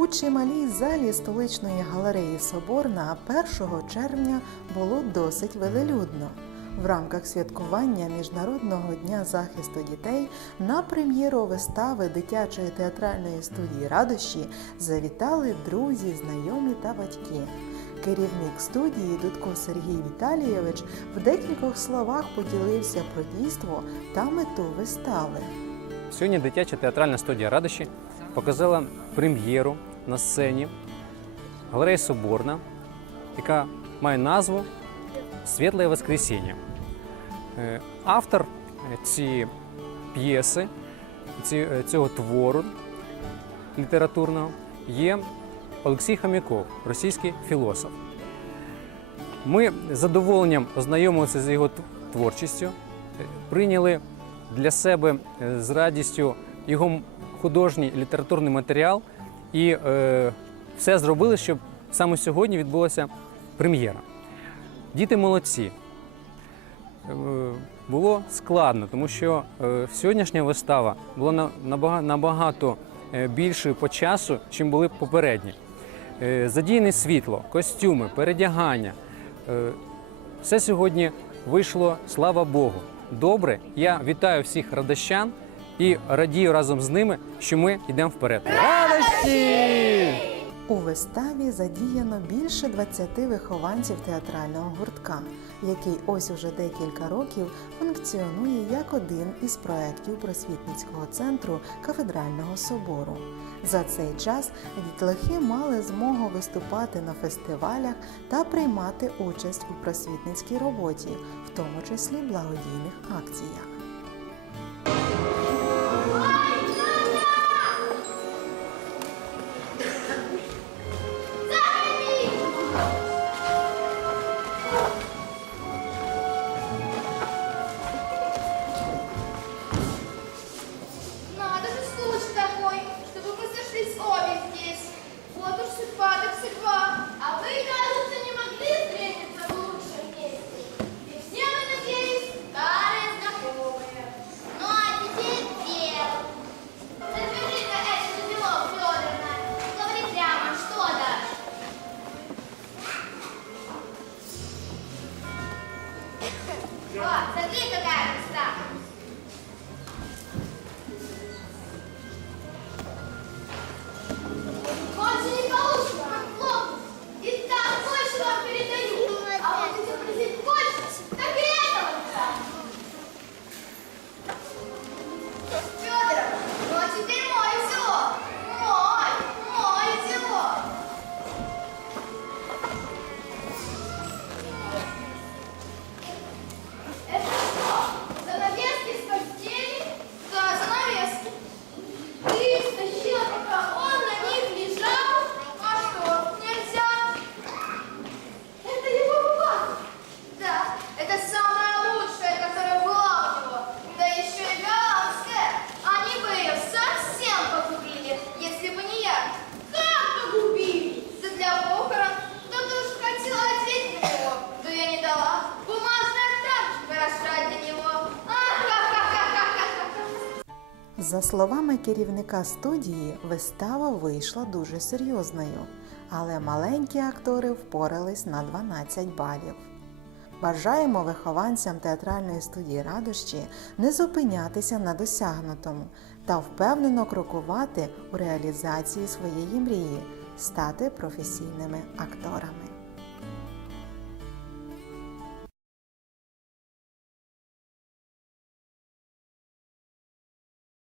У чималій залі столичної галереї Соборна 1 червня було досить велелюдно. В рамках святкування Міжнародного дня захисту дітей на прем'єру вистави дитячої театральної студії радощі завітали друзі, знайомі та батьки. Керівник студії Дудко Сергій Віталійович в декількох словах поділився про дійство та мету вистави. Сьогодні дитяча театральна студія Радощі показала прем'єру на сцені галереї Соборна, яка має назву Світле Воскресіння. Е, Автор цієї п'єси, е, цього твору літературного є Олексій Хам'яков, російський філософ. Ми з задоволенням ознайомилися з його творчістю, е, прийняли для себе е, з радістю його художній літературний матеріал і е, все зробили, щоб саме сьогодні відбулася прем'єра. Діти молодці. Е, Було складно, тому що е, сьогоднішня вистава була на- набагато е, більшою по часу, чим були попередні. Задіяне світло, костюми, передягання. Все сьогодні вийшло, слава Богу. Добре. Я вітаю всіх радощан і радію разом з ними, що ми йдемо вперед. Радості! У виставі задіяно більше 20 вихованців театрального гуртка, який ось уже декілька років функціонує як один із проєктів просвітницького центру кафедрального собору. За цей час дітлахи мали змогу виступати на фестивалях та приймати участь у просвітницькій роботі, в тому числі благодійних акціях. Какая красота. За словами керівника студії, вистава вийшла дуже серйозною, але маленькі актори впорались на 12 балів. Бажаємо вихованцям театральної студії радощі не зупинятися на досягнутому та впевнено крокувати у реалізації своєї мрії стати професійними акторами.